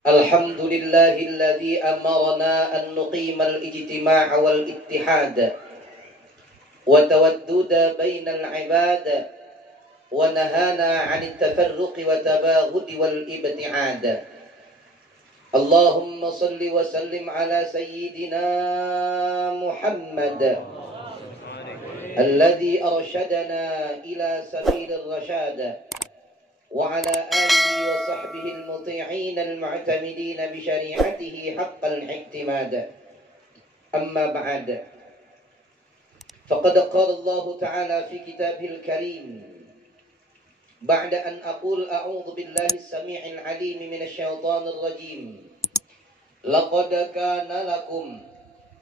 الحمد لله الذي أمرنا أن نقيم الاجتماع والاتحاد وتودد بين العباد ونهانا عن التفرق والتباغض والابتعاد. اللهم صل وسلم على سيدنا محمد الذي أرشدنا إلى سبيل الرشاد وعلى آله وصحبه المطيعين المعتمدين بشريعته حق الاعتماد. أما بعد، فقد قال الله تعالى في كتابه الكريم بعد أن أقول أعوذ بالله السميع العليم من الشيطان الرجيم: لقد كان لكم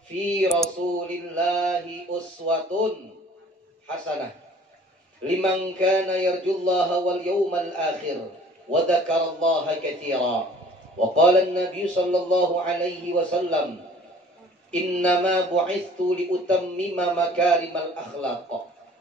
في رسول الله أسوة حسنة liman kana yarjullaha wal yawmal akhir wa dzakarallaha katsira. Wa qala an-nabiy sallallahu alaihi wasallam: innama bu'ithtu li utammima makarimal akhlaq.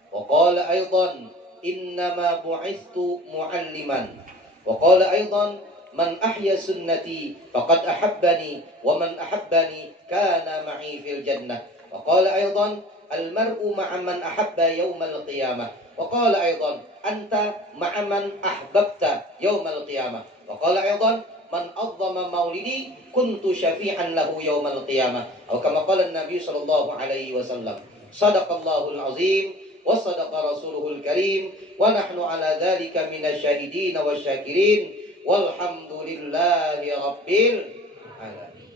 Wa qala aidan: innama bu'ithtu mualliman. Wa qala aidan: man ahya sunnati faqad ahabbani wa man ahabbani kana ma'i fil jannah. Wa qala aidan: al-mar'u ma'a man ahabba yawmal qiyamah. وقال أيضا أنت مع من أحببت يوم القيامة. وقال أيضا من أظلم مولدي كنت شفيعا له يوم القيامة. أو كما قال النبي صلى الله عليه وسلم: صدق الله العظيم وصدق رسوله الكريم ونحن على ذلك من الشاهدين والشاكرين والحمد لله رب العالمين.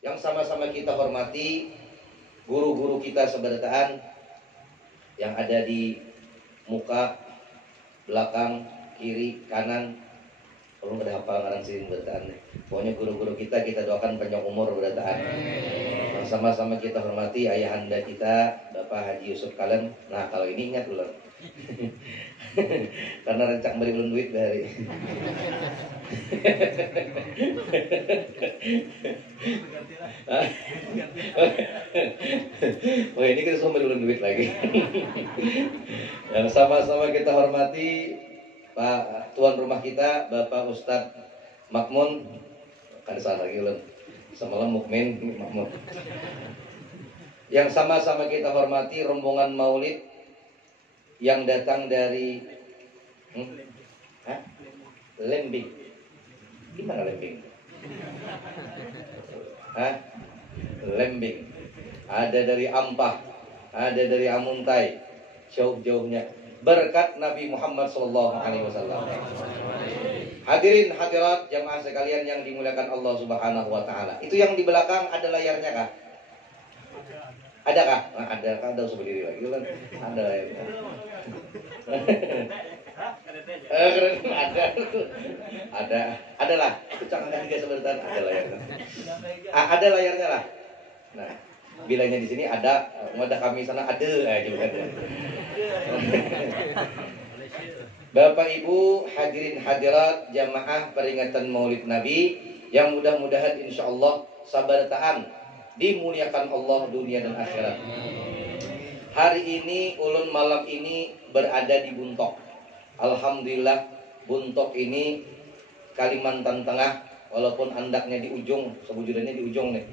Yang sama-sama kita hormati guru-guru kita seberataan yang ada di muka, belakang, kiri, kanan. Perlu ada hafal ngarang sini berataan. Pokoknya guru-guru kita doakan panjang umur berataan. Sama-sama kita hormati ayahanda kita Bapak Haji Yusuf Kalen. Nah, kalau ini ingat dulu. Karena rencang beri belum duit dari. Oh, ini kita semua belum duit lagi. Yang sama-sama kita hormati Pak tuan rumah kita Bapak Ustadz Makmun. Kan salah lagi ulun. Semalam Mukmin Makmun. Yang sama-sama kita hormati rombongan Maulid yang datang dari Lembing. Gimana Lembing? Lembing. Ada dari Ampah, ada dari Amuntai, jauh-jauhnya berkat Nabi Muhammad SAW. Hadirin hadirat jamaah sekalian yang dimuliakan Allah Subhanahu wa taala. Itu yang di belakang ada layarnya kah? Ada kah? Nah, ada kah? Ada usah berdiri lagi kan? Ada layarnya. Ada lah. Cangan tiga sebentar ada layarnya. Ada layarnya lah. Nah, bilangnya di sini ada, ada kami sana ada gitu kan. Bapak Ibu hadirin hadirat jamaah peringatan Maulid Nabi yang mudah-mudahan insyaallah sabarataan dimuliakan Allah dunia dan akhirat. Hari ini ulun malam ini berada di Buntok. Alhamdulillah Buntok ini Kalimantan Tengah, walaupun andaknya di ujung, sebujudannya di ujung nih.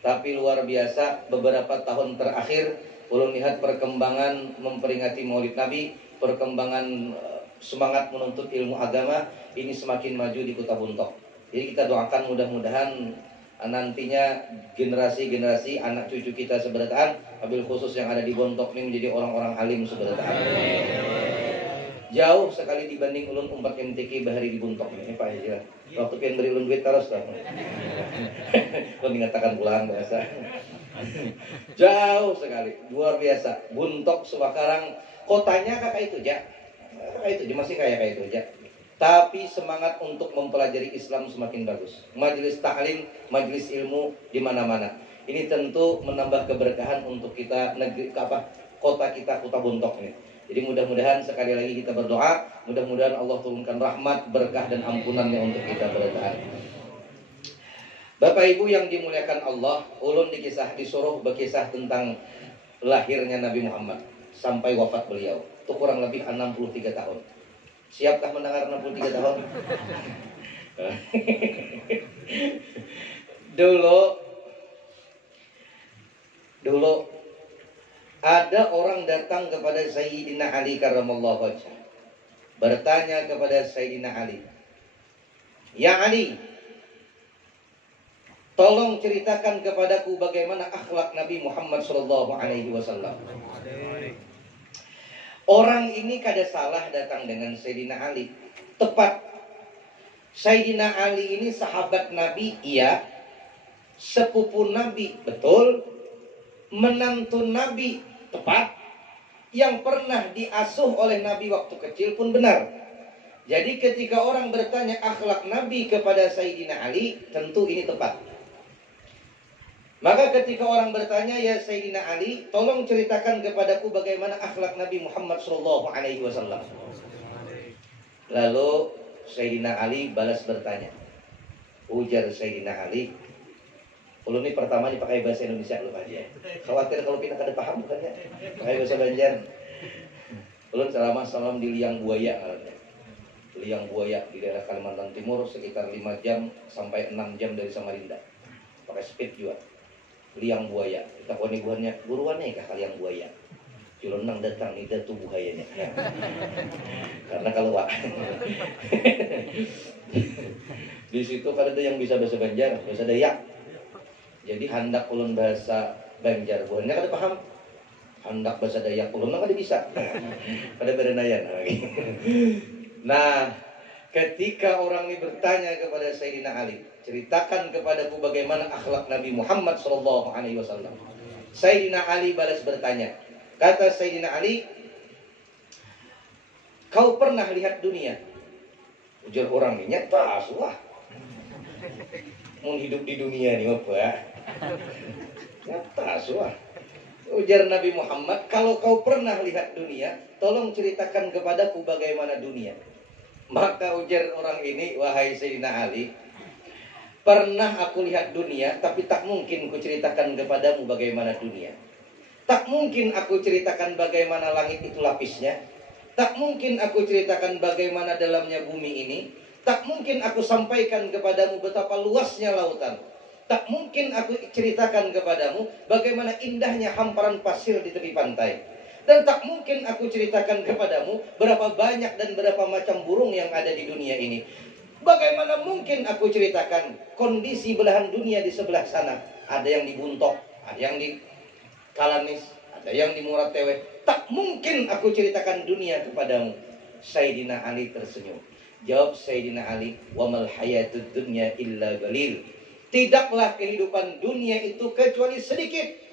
Tapi luar biasa beberapa tahun terakhir ulun lihat perkembangan memperingati Maulid Nabi, perkembangan semangat menuntut ilmu agama ini semakin maju di Kota Buntok. Jadi kita doakan mudah-mudahan nantinya generasi-generasi anak cucu kita seberataan, wabil khusus yang ada di Buntok ini menjadi orang-orang alim seberataan. Jauh sekali dibanding ulun umpat MTQ bahari di Buntok ini Pak Haji. Waktu pian beri ulun duit terus dah. Ulun mengatakan pulang biasa. Jauh sekali, luar biasa. Buntok Sebakarang kotanya kakak itu aja. Kakak itu aja masih kayak itu aja. Tapi semangat untuk mempelajari Islam semakin bagus. Majelis ta'lim, majelis ilmu di mana-mana. Ini tentu menambah keberkahan untuk kita negeri kota kita Kota Buntok ini. Jadi mudah-mudahan sekali lagi kita berdoa, mudah-mudahan Allah turunkan rahmat, berkah dan ampunannya untuk kita bertahan. Bapak Ibu yang dimuliakan Allah, ulun disuruh berkisah tentang lahirnya Nabi Muhammad sampai wafat beliau. Itu kurang lebih 63 tahun. Siapkah mendengar 63 tahun? Dulu ada orang datang kepada Sayyidina Ali karramallahu wajhah, bertanya kepada Sayyidina Ali, "Ya Ali, tolong ceritakan kepadaku bagaimana akhlak Nabi Muhammad sallallahu alaihi wasallam." Orang ini kada salah datang dengan Sayyidina Ali. Tepat. Sayyidina Ali ini sahabat Nabi, iya. Sepupu Nabi, betul. Menantu Nabi, tepat. Yang pernah diasuh oleh Nabi waktu kecil pun benar. Jadi ketika orang bertanya akhlak Nabi kepada Sayyidina Ali, tentu ini tepat. Maka ketika orang bertanya, "Ya Sayyidina Ali, tolong ceritakan kepadaku bagaimana akhlak Nabi Muhammad SAW." Lalu Sayyidina Ali balas bertanya. Ujar Sayyidina Ali, "Ulun ini pertama dipakai bahasa Indonesia lu aja. Khawatir kalau kita kada paham bukan ya? Pakai bahasa Banjar. Ulun selama salam di Liang Buaya ngarannya. Liang Buaya di daerah Kalimantan Timur sekitar 5 jam sampai 6 jam dari Samarinda. Pakai speed juga. Liang Buaya. Kita koni buahnya buruannya kah Liang Buaya. Julun nang datang itu tubuh hayanya. Karena kalau di situ kan ada yang bisa bahasa Banjar, bahasa Dayak. Jadi hendak ulun bahasa Banjar, buahnya kada paham. Hendak bahasa Dayak ulun kada bisa. Pada berenayan. Nah, ketika orang ini bertanya kepada Sayyidina Ali, ceritakan kepadaku bagaimana akhlak Nabi Muhammad SAW. Sayyidina Ali balas bertanya. Kata Sayyidina Ali, "Kau pernah lihat dunia?" Ujar orang ini, "Nyata suah. Mau hidup di dunia ini apa? Nyata suah." Ujar Nabi Muhammad, "Kalau kau pernah lihat dunia, tolong ceritakan kepadaku bagaimana dunia." Maka ujar orang ini, "Wahai Sayyidina Ali, pernah aku lihat dunia, tapi tak mungkin ku ceritakan kepadamu bagaimana dunia. Tak mungkin aku ceritakan bagaimana langit itu lapisnya. Tak mungkin aku ceritakan bagaimana dalamnya bumi ini. Tak mungkin aku sampaikan kepadamu betapa luasnya lautan. Tak mungkin aku ceritakan kepadamu bagaimana indahnya hamparan pasir di tepi pantai. Dan tak mungkin aku ceritakan kepadamu berapa banyak dan berapa macam burung yang ada di dunia ini. Bagaimana mungkin aku ceritakan kondisi belahan dunia di sebelah sana. Ada yang di Buntok, ada yang di Kalanis, ada yang di Muratewe. Tak mungkin aku ceritakan dunia kepadamu." Sayyidina Ali tersenyum. Jawab Sayyidina Ali, "Wa mal hayatud dunya illa qalil." Tidaklah kehidupan dunia itu kecuali sedikit.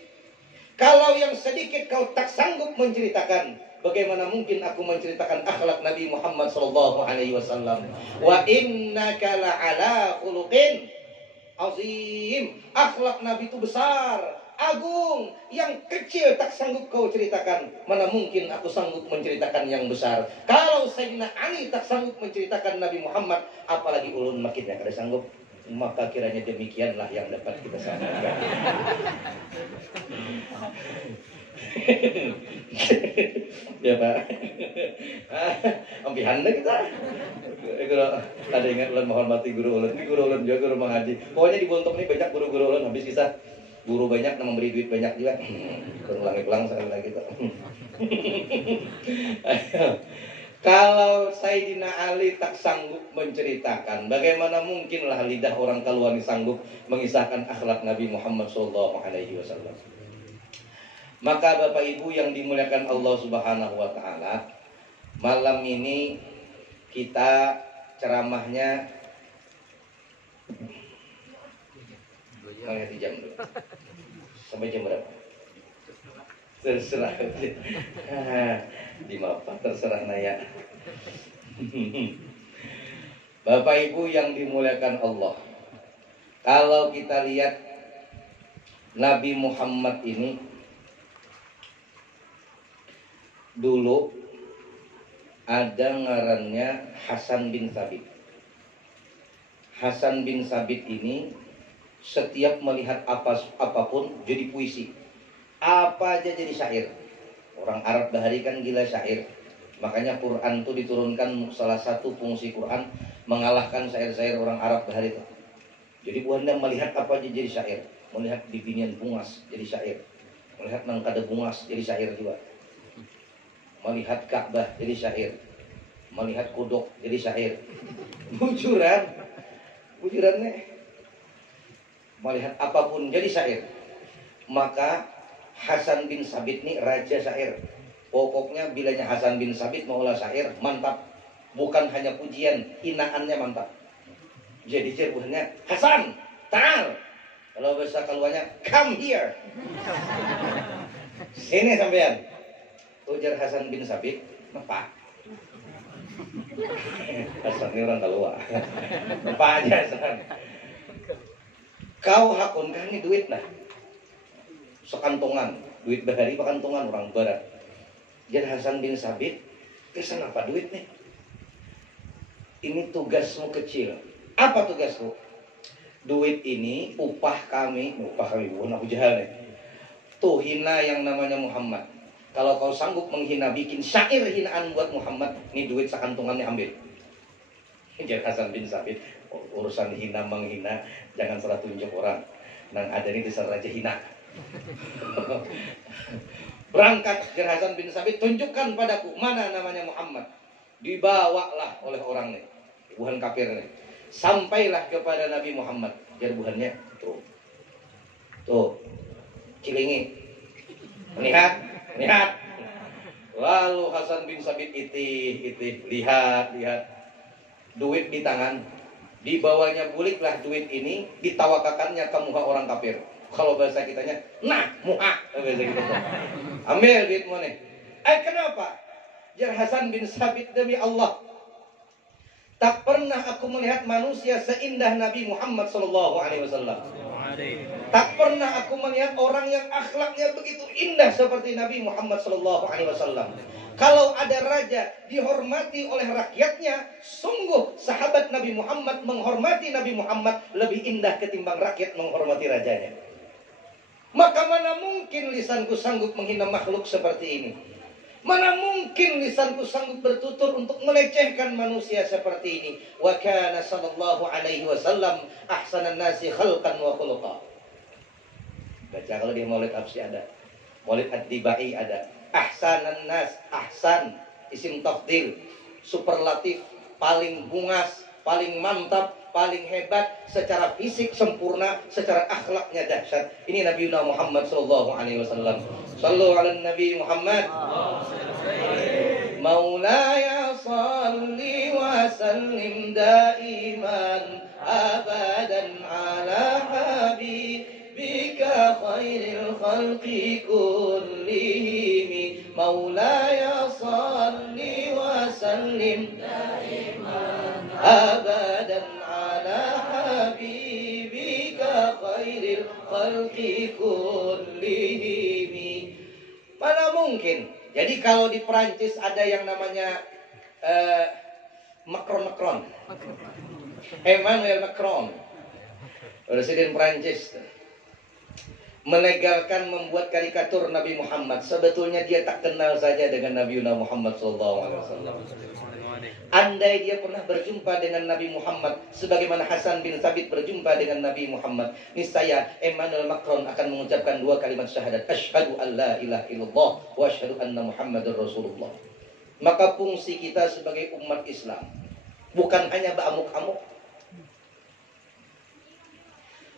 Kalau yang sedikit kau tak sanggup menceritakan, bagaimana mungkin aku menceritakan akhlak Nabi Muhammad SAW? Wa innaka la'ala khuluqin azim. Akhlak Nabi itu besar, agung. Yang kecil tak sanggup kau ceritakan, mana mungkin aku sanggup menceritakan yang besar. Kalau Sayyidina Ali tak sanggup menceritakan Nabi Muhammad, apalagi ulun makinnya kada sanggup. Maka kiranya demikianlah yang dapat kita sampaikan. Ya Pak. Ampihan kita. Kalau ada ingat ulun menghormati guru ulun. Ini guru ulun juga, guru mengaji. Pokoknya di Bontok ini banyak guru-guru ulun. Habis kisah guru banyak yang memberi duit banyak juga. Ulangi-ulang sekali lagi tuh. Kalau Sayyidina Ali tak sanggup menceritakan, bagaimana mungkinlah lidah orang Kalwani sanggup mengisahkan akhlak Nabi Muhammad SAW. Maka Bapak Ibu yang dimuliakan Allah Subhanahu wa Ta'ala, malam ini kita ceramahnya melihat jam dulu. Sampai jam berapa? Terserah. Di mapa terserah naya. Bapak Ibu yang dimuliakan Allah, kalau kita lihat Nabi Muhammad ini dulu ada ngarannya Hasan bin Thabit. Hasan bin Thabit ini setiap melihat apapun jadi puisi. Apa aja jadi syair. Orang Arab bahari kan gila syair. Makanya Quran itu diturunkan, salah satu fungsi Quran mengalahkan syair-syair orang Arab bahari itu. Jadi buahnya melihat apa aja jadi syair. Melihat bibinian bungas jadi syair. Melihat nangkada bungas jadi syair juga. Melihat Ka'bah jadi syair. Melihat kodok jadi syair. Bujurannya. Melihat apapun jadi syair. Maka Hasan bin Sabit ini raja syair. Pokoknya bilanya Hasan bin Sabit maulah syair, mantap. Bukan hanya pujian, hinaannya mantap. Jadi ceruhnya, Hasan, ta'al. Kalau bahasa keluarnya, come here. Sini sampean. Ujar Hasan bin Sabit, apa? Hasan ini orang keluar. Apa aja Hasan? Kau hakun kan ini duit lah. Sekantongan, duit bahari pakantongan orang barat. Jadi Hasan bin Sabit, kesan apa duit nih? Ini tugasmu kecil. Apa tugasmu? Duit ini upah kami bukan aku jahal nih. Tuh hina yang namanya Muhammad. Kalau kau sanggup menghina, bikin syair hinaan buat Muhammad, ini duit sekantongannya ambil. Jadi Hasan bin Sabit, urusan hina menghina jangan salah tunjuk orang. Nang ada ini disar raja hina. Berangkat Jar Hasan bin Sabit, tunjukkan padaku mana namanya Muhammad. Dibawalah oleh orang nih, buhan kafir nih. Sampailah kepada Nabi Muhammad. Jar buhannya tuh cilingi. Lihat. Lalu Hasan bin Sabit itih, lihat. Duit di tangan. Dibawanya buliklah duit ini, ditawakakannya ke muka orang kafir. Kalau bahasa kitanya, nah, muha. Bahasa gitu. Ambil duitmu nih. Kenapa? Jar Hasan bin Sabit, demi Allah, tak pernah aku melihat manusia seindah Nabi Muhammad SAW. Tak pernah aku melihat orang yang akhlaknya begitu indah seperti Nabi Muhammad SAW. Kalau ada raja dihormati oleh rakyatnya, sungguh sahabat Nabi Muhammad menghormati Nabi Muhammad lebih indah ketimbang rakyat menghormati rajanya. Maka mana mungkin lisanku sanggup menghina makhluk seperti ini? Mana mungkin lisanku sanggup bertutur untuk melecehkan manusia seperti ini? Wa kana sallallahu alaihi wasallam ahsanan nasi khalqan wa khuluqa. Baca kalau di Maulid Absi ada. Maulid Ad-Dibai ada. Ahsanan nas, ahsan, isim tafdil, superlatif, paling bungas, paling mantap, paling hebat, secara fisik sempurna, secara akhlaknya dahsyat. Ini Nabi Muhammad sallallahu alaihi wasallam. Sallu ala Nabi Muhammad. Maulaya salli wa sallim daiman abadan ala habibika khairil khalqi kullihim. Maulaya salli wa sallim daiman abadan ala habibika khairil khalqi kullihim. Mana mungkin? Jadi kalau di Perancis ada yang namanya Macron. Emmanuel Macron, Presiden Perancis, melegalkan membuat karikatur Nabi Muhammad. Sebetulnya dia tak kenal saja dengan Nabi Muhammad SAW. Andai dia pernah berjumpa dengan Nabi Muhammad sebagaimana Hasan bin Sabit berjumpa dengan Nabi Muhammad, niscaya Emmanuel Macron akan mengucapkan 2 kalimat syahadat, asyhadu an la ilaha illallah wa asyhadu anna Muhammadar Rasulullah. Maka fungsi kita sebagai umat Islam bukan hanya beramuk-amuk.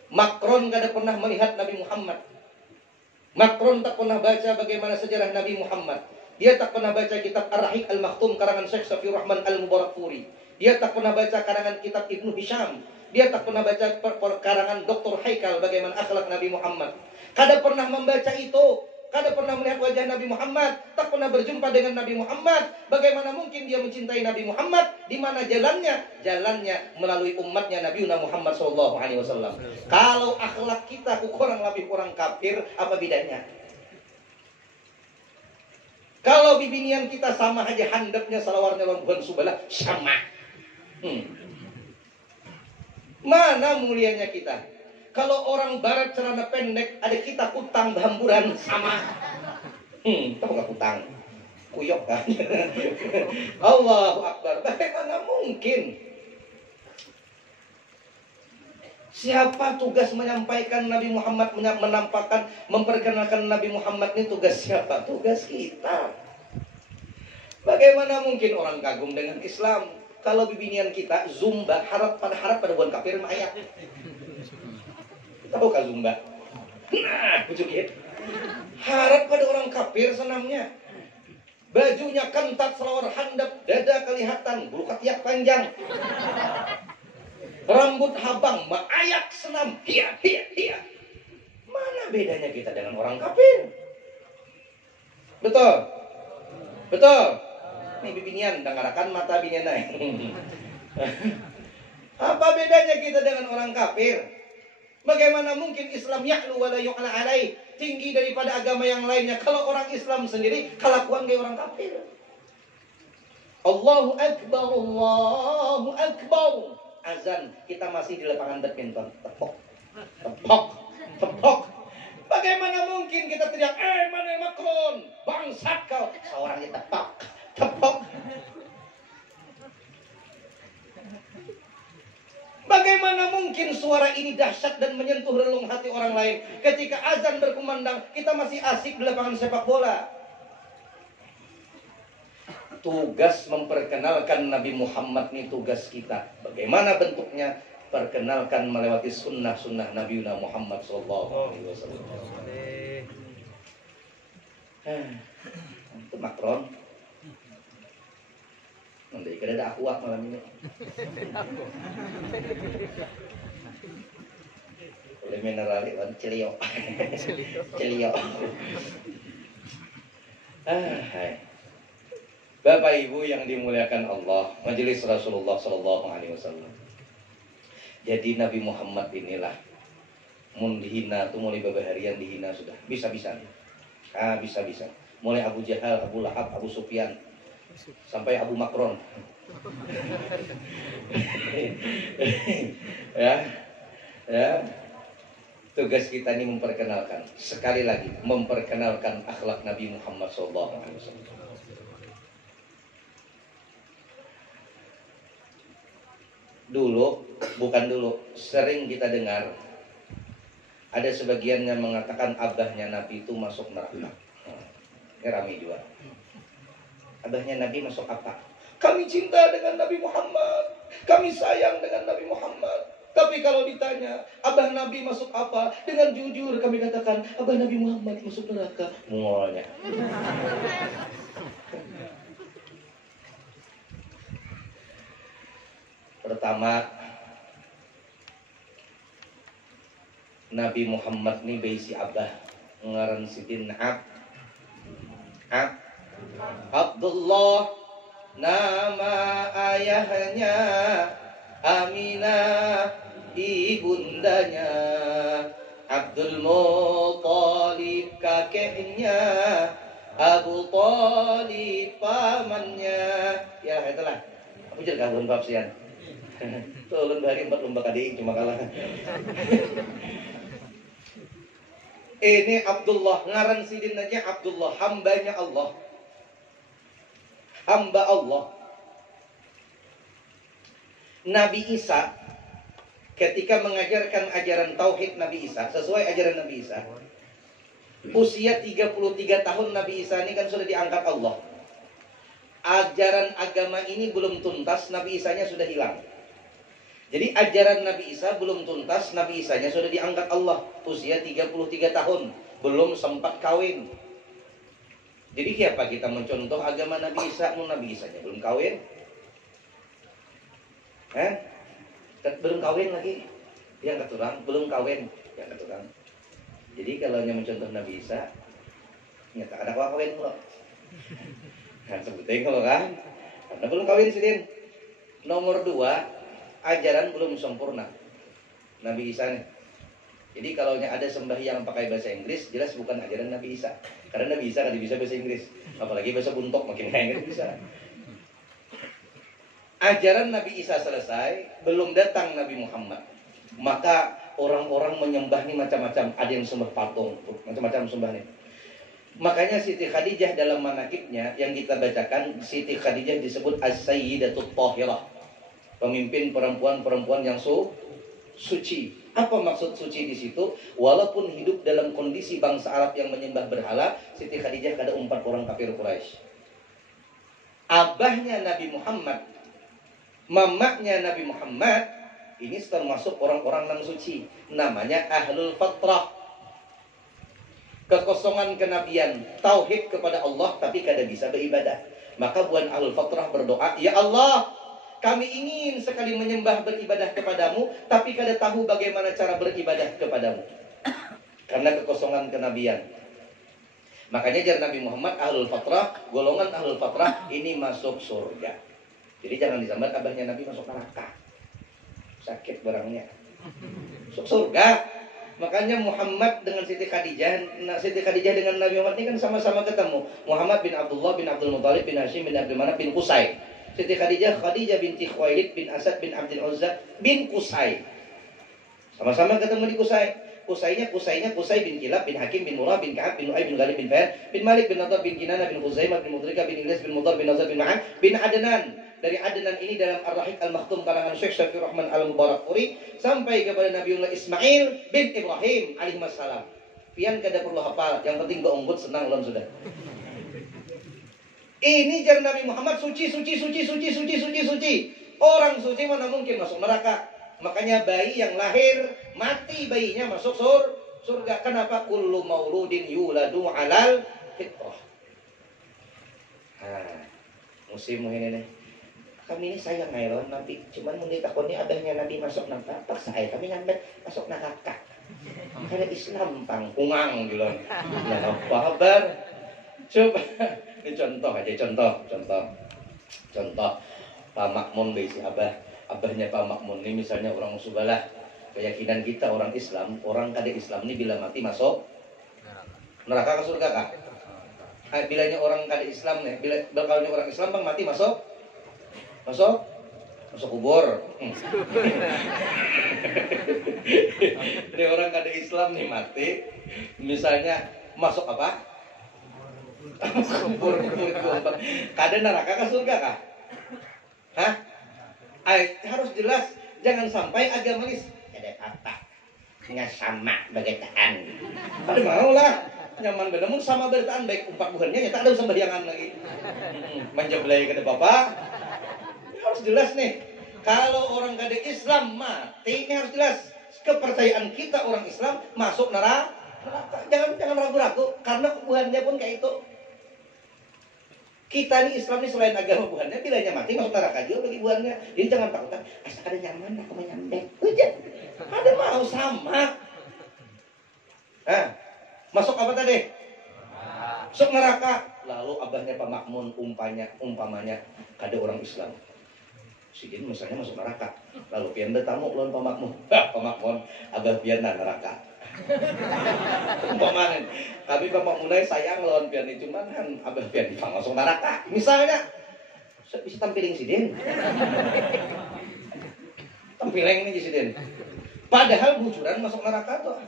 Macron kada pernah melihat Nabi Muhammad. Macron tak pernah baca bagaimana sejarah Nabi Muhammad. Dia tak pernah baca kitab Ar-Rahiq Al-Maktum karangan Syekh Safiur Rahman Al-Mubarakfuri. Dia tak pernah baca karangan kitab Ibnu Hisham. Dia tak pernah baca karangan Dr. Haikal bagaimana akhlak Nabi Muhammad. Kada pernah membaca itu. Kada pernah melihat wajah Nabi Muhammad. Tak pernah berjumpa dengan Nabi Muhammad. Bagaimana mungkin dia mencintai Nabi Muhammad? Di mana jalannya? Jalannya melalui umatnya Nabi Muhammad SAW. Kalau akhlak kita kurang lebih kurang kafir, apa bedanya? Kalau bibinian kita sama aja handapnya salawarnya lombuan subala sama. Mana mulianya kita? Kalau orang barat celana pendek, ada kita kutang hamburan sama. Tahu nggak kutang? Kuyok kan? Allahu Akbar. Bagaimana mungkin? Siapa tugas menyampaikan Nabi Muhammad, menampakkan, memperkenalkan Nabi Muhammad ini tugas siapa? Tugas kita. Bagaimana mungkin orang kagum dengan Islam kalau bibinian kita zumba harap pada bukan kafir ayat. Tahukah zumba? Nah, bujukin. Harap pada orang kafir senamnya. Bajunya kentat, selawar handap, dada kelihatan, bulu ketiak panjang. Rambut habang, ayak senam, hiya. Mana bedanya kita dengan orang kafir? Betul? Betul? Nih bibinian, dengarakan mata binian naik. Apa bedanya kita dengan orang kafir? Bagaimana mungkin Islam ya'lu wa la yu'la alaih, tinggi daripada agama yang lainnya, kalau orang Islam sendiri kelakuan kayak orang kafir? Allahu Akbar, Allahu Akbar. Azan, kita masih di lapangan badminton. Tepok. Bagaimana mungkin kita teriak, Emmanuel Macron, bangsat kau. Seorang kita tepok. Bagaimana mungkin suara ini dahsyat dan menyentuh relung hati orang lain. Ketika azan berkumandang, kita masih asik di lapangan sepak bola. Tugas memperkenalkan Nabi Muhammad ini tugas kita. Bagaimana bentuknya? Perkenalkan melewati sunnah-sunnah Nabi Muhammad SAW. Itu Macron. Nanti ada akuak malam ini. Oleh mineral itu celio. Bapak Ibu yang dimuliakan Allah, majelis Rasulullah SAW. Jadi Nabi Muhammad inilah mun dihina tuh mulai babaharian dihina sudah bisa-bisa. Bisa-bisa. Mulai Abu Jahal, Abu Lahab, Abu Sufyan sampai Abu Macron. ya. Tugas kita ini memperkenalkan, sekali lagi memperkenalkan akhlak Nabi Muhammad SAW. Sering kita dengar ada sebagian yang mengatakan abahnya Nabi itu masuk neraka. Ini ramai juga. Abahnya Nabi masuk apa? Kami cinta dengan Nabi Muhammad, kami sayang dengan Nabi Muhammad. Tapi kalau ditanya abah Nabi masuk apa, dengan jujur kami katakan abah Nabi Muhammad masuk neraka. Mualnya. Pertama, Nabi Muhammad ini bayi abah ngaran sidin Abdullah, nama ayahnya Aminah, ibundanya Abdul Muttalib, kakeknya Abu Talib, pamannya. Ya itulah. Aku jadi kagum bab sian. Tuh lomba hari 4 lomba kading cuma kalah. Ini Abdullah, ngaran sidin aja Abdullah, hambanya Allah. Hamba Allah. Nabi Isa ketika mengajarkan ajaran tauhid Nabi Isa, sesuai ajaran Nabi Isa, usia 33 tahun Nabi Isa ini kan sudah diangkat Allah. Ajaran agama ini belum tuntas, Nabi Isanya sudah hilang. Jadi ajaran Nabi Isa belum tuntas, Nabi Isanya sudah diangkat Allah. Usia 33 tahun, belum sempat kawin. Jadi siapa kita mencontoh agama Nabi Isa, Nabi Isanya belum kawin? Belum kawin lagi. Yang keturang, belum kawin. Yang keturang. Jadi kalau yang mencontoh Nabi Isa, nyata ada kawin loh. Kan sebutin kalau kan, karena belum kawin sih. Nomor 2, ajaran belum sempurna Nabi Isa nih. Jadi kalau ada sembahyang pakai bahasa Inggris, jelas bukan ajaran Nabi Isa. Karena Nabi Isa nggak bisa bahasa Inggris, apalagi bahasa buntok makin nggak bisa. Ajaran Nabi Isa selesai, belum datang Nabi Muhammad. Maka orang-orang menyembah nih macam-macam, ada yang sembah patung, macam-macam sembah nih. Makanya Siti Khadijah dalam manakibnya yang kita bacakan, Siti Khadijah disebut As-Sayyidatul Thahirah, pemimpin perempuan-perempuan yang suci. Apa maksud suci di situ? Walaupun hidup dalam kondisi bangsa Arab yang menyembah berhala, Siti Khadijah kada umpat orang kafir Quraisy. Abahnya Nabi Muhammad, mamaknya Nabi Muhammad, ini termasuk orang-orang yang suci. Namanya Ahlul Fatrah. Kekosongan kenabian, tauhid kepada Allah, tapi kada bisa beribadah. Maka buat Ahlul Fatrah berdoa, Ya Allah, kami ingin sekali menyembah beribadah kepadamu, tapi kada tahu bagaimana cara beribadah kepadamu. Karena kekosongan kenabian. Makanya jar Nabi Muhammad, Ahlul Fatrah, golongan Ahlul Fatrah ini masuk surga. Jadi jangan disambat abahnya Nabi masuk neraka. Sakit barangnya. Masuk surga. Makanya Muhammad dengan Siti Khadijah, Siti Khadijah dengan Nabi Muhammad ini kan sama-sama ketemu. Muhammad bin Abdullah bin Abdul Muthalib bin Hashim bin Abdul Manaf bin Qusay. Siti Khadijah, Khadijah binti Khuwailid bin Asad bin Abdul Uzza bin Qusay. Sama-sama ketemu di Qusay. Qusay bin Kilab bin Hakim bin Murrah bin Ka'ab bin Lu'ay bin Ghalib bin Fair bin Malik bin Nadab bin Kinana bin Khuzaimah bin Mudrika bin Ilyas bin Mudar bin Nazar bin Ma'an bin Adnan. Dari Adnan ini dalam Ar-Rahiq Al-Makhtum karangan Syekh Syafiur Rahman Al-Mubarakpuri sampai kepada Nabiullah Ismail bin Ibrahim alaihi wassalam. Pian kada perlu hafal, yang penting beunggut senang ulun sudah. Ini jar Nabi Muhammad suci. Orang suci mana mungkin masuk neraka. Makanya bayi yang lahir mati bayinya masuk surga. Kenapa? Kullu mauludin yuladu alal fitrah. Musim ini nih. Kami ini sayang ngailon Nabi. Cuman mungkin takutnya abahnya Nabi masuk neraka. Paksa kami ngambil masuk neraka. Karena Islam pangkungang gitu. Ya apa kabar? Coba ini contoh aja, contoh Pak Makmun besi abahnya Pak Makmun ini misalnya orang Musubalah. Keyakinan kita orang Islam, orang kada Islam ini bila mati masuk neraka ke surga kah? Bilanya orang kada Islam nih, kalau orang Islam bang mati masuk kubur. Ini orang kada Islam nih mati, misalnya masuk apa? Kubur. Kada neraka ke surga kah? Hah? Harus jelas, jangan sampai agamalis ada apa? Nggak sama bagaikan. Ada mau lah. Nyaman beda mun sama bertaan baik umpat buhannya nyata ada sembahyangan lagi. Manjablay kada bapak. Harus jelas nih. Kalau orang kada Islam mati, ini harus jelas. Kepercayaan kita orang Islam masuk neraka. Jangan ragu-ragu karena buhannya pun kayak itu. Kita nih Islam nih selain agama buhannya, bilanya mati masuk neraka juga bagi buhannya. Jadi jangan takut. Asal ada nyaman aku menyambek. Ada mau sama. Masuk apa tadi? Masuk neraka. Lalu abahnya Pak Makmun umpamanya ada orang Islam. Sidin misalnya masuk neraka. Lalu pian bertamu lawan Pak Makmun. Pak Makmun, abah pian neraka. Umpamanya. Tapi Pak Makmun sayang lawan pian itu cuman kan abah pian dipang masuk neraka. Misalnya bisa tampiling sidin. Tampiling nih sidin. Padahal bujuran masuk neraka tuh.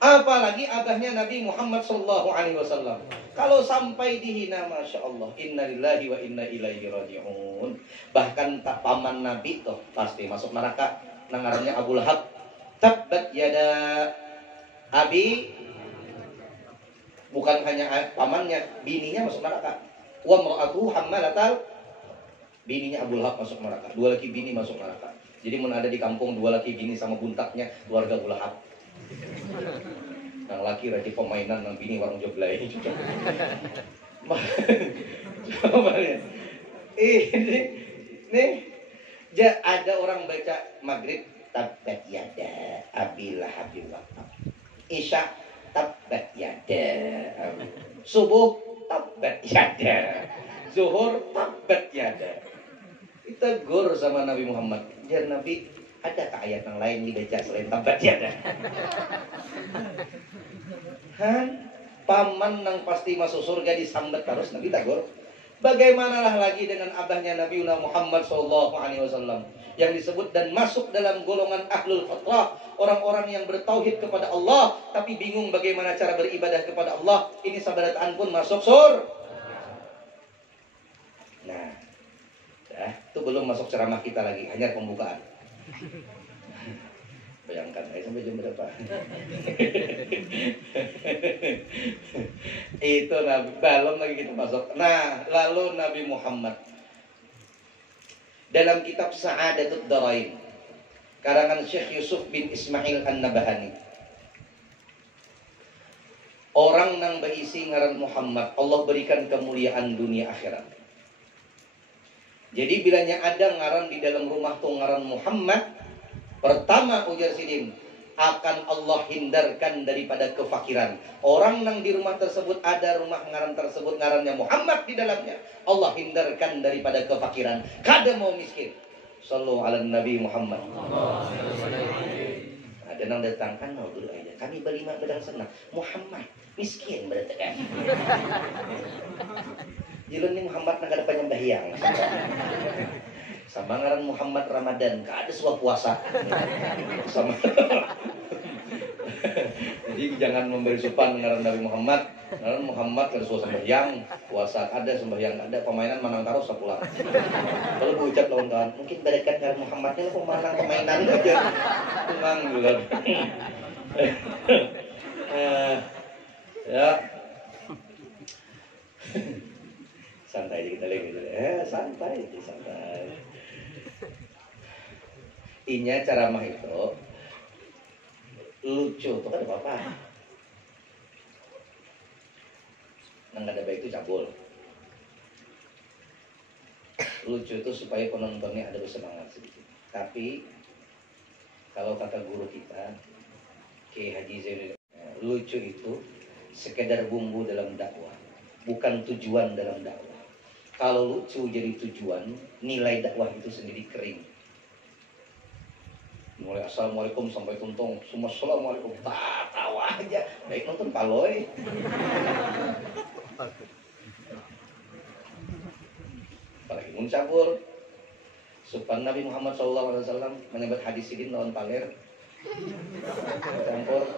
Apalagi abahnya Nabi Muhammad SAW. Kalau sampai dihina, Masya Allah, Inna lillahi wa inna ilaihi raji'un. Bahkan tak paman Nabi tuh pasti masuk neraka. Nangarannya Abu Lahab. Tabbat yada Abi. Bukan hanya pamannya, bininya masuk neraka. Wa mra'atuhu hammalatal. Bininya Abu Lahab masuk neraka. Dua laki bini masuk neraka. Jadi mun ada di kampung dua laki bini sama buntaknya keluarga Abu Lahab. Yang laki rajin pemainan, yang bini warung joblay. Coba lihat. Ini ada orang baca maghrib tabbat yada Abi Lahab wa tab. Isya tabbat yada. Subuh tabbat yada. Zuhur tabbat yada. Kita gur sama Nabi Muhammad. Ya Nabi, ada ayat yang lain dibaca selain tabbat yada? Paman yang pasti masuk surga disambat terus Nabi tagur. Bagaimanalah lagi dengan abahnya Nabi Muhammad SAW yang disebut dan masuk dalam golongan ahlul fatrah, orang-orang yang bertauhid kepada Allah tapi bingung bagaimana cara beribadah kepada Allah. Ini sabarataan pun masuk surga. Nah, itu belum masuk ceramah kita lagi, hanya pembukaan. Bayangkan aja sampai jam berapa. Itu Nabi, belum lagi kita masuk. Nah, lalu Nabi Muhammad dalam kitab Sa'adatud Darain karangan Syekh Yusuf bin Ismail An-Nabahani, orang nang berisi ngaran Muhammad, Allah berikan kemuliaan dunia akhirat. Jadi bilanya ada ngaran di dalam rumah tuh ngaran Muhammad, pertama ujar sidin akan Allah hindarkan daripada kefakiran. Orang nang di rumah tersebut ada rumah ngaran tersebut ngarannya Muhammad di dalamnya, Allah hindarkan daripada kefakiran. Kada mau miskin. Sallu ala Nabi Muhammad. Ada nang datangkan mau dulu aja. Kami berlima bedang senang. Muhammad miskin berarti kan. Jilun ni Muhammad nak ada penyembahyang. Sama ngaran Muhammad Ramadan, kada sebuah puasa. Sama. Jadi jangan memberi supan ngaran Nabi Muhammad. Ngaran Muhammad kada sebuah sembahyang, puasa kada, sembahyang kada, permainan menang taruh sepulang. Kalau berucap lawan kawan, mungkin berdekat ngaran Muhammadnya lah pemenang permainan aja. Tenang juga. Ya. Santai aja kita lagi. Santai. Inya ceramah itu lucu, itu kan apa-apa. Nang ada baik itu cabul. Lucu itu supaya penontonnya ada bersemangat sedikit. Tapi kalau kata guru kita, Kiai Haji Zainul, lucu itu sekedar bumbu dalam dakwah, bukan tujuan dalam dakwah. Kalau lucu jadi tujuan, nilai dakwah itu sendiri kering. Mulai assalamualaikum sampai tuntung, semua assalamualaikum, tawa aja. Baik nonton paloy. Apalagi muncabur. Supan Nabi Muhammad SAW menyebut hadis ini lawan paler. Campur.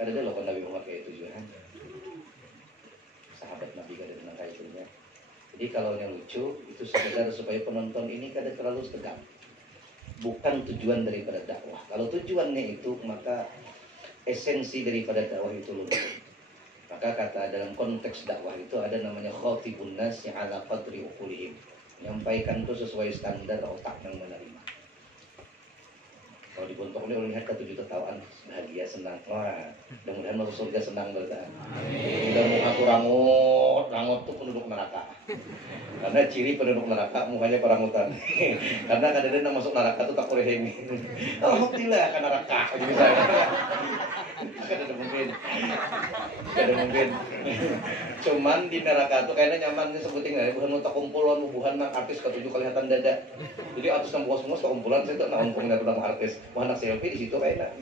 Kadang-kadang loh Nabi Muhammad kayak tujuan. Sahabat Nabi kadang tenang kayak itunya. Jadi kalau yang lucu itu sekedar supaya penonton ini kada terlalu tegang. Bukan tujuan daripada dakwah. Kalau tujuannya itu maka esensi daripada dakwah itu lucu. Maka kata dalam konteks dakwah itu ada namanya khatibun nas ala qadri uqulihim. Menyampaikan itu sesuai standar otak yang menerima. Kalau dibontok oleh lihat ke 7 tertawaan bahagia senang. Wah, mudah-mudahan masuk surga senang bertahan. Udah muka rangut tuh penduduk neraka. Karena ciri penduduk neraka mukanya perangutan. Karena kadang-kadang masuk neraka tuh tak boleh ini. Alhamdulillah kan neraka jadi misalnya. Kada mungkin. Cuman di neraka tuh kayaknya nyaman sebutin nggak? Bukan untuk kumpulan, bukan nang artis ketujuh kelihatan dada. Jadi artis yang bos-bos kumpulan saya tuh nang kumpulan tentang artis. Wah anak selfie di situ kayaknya.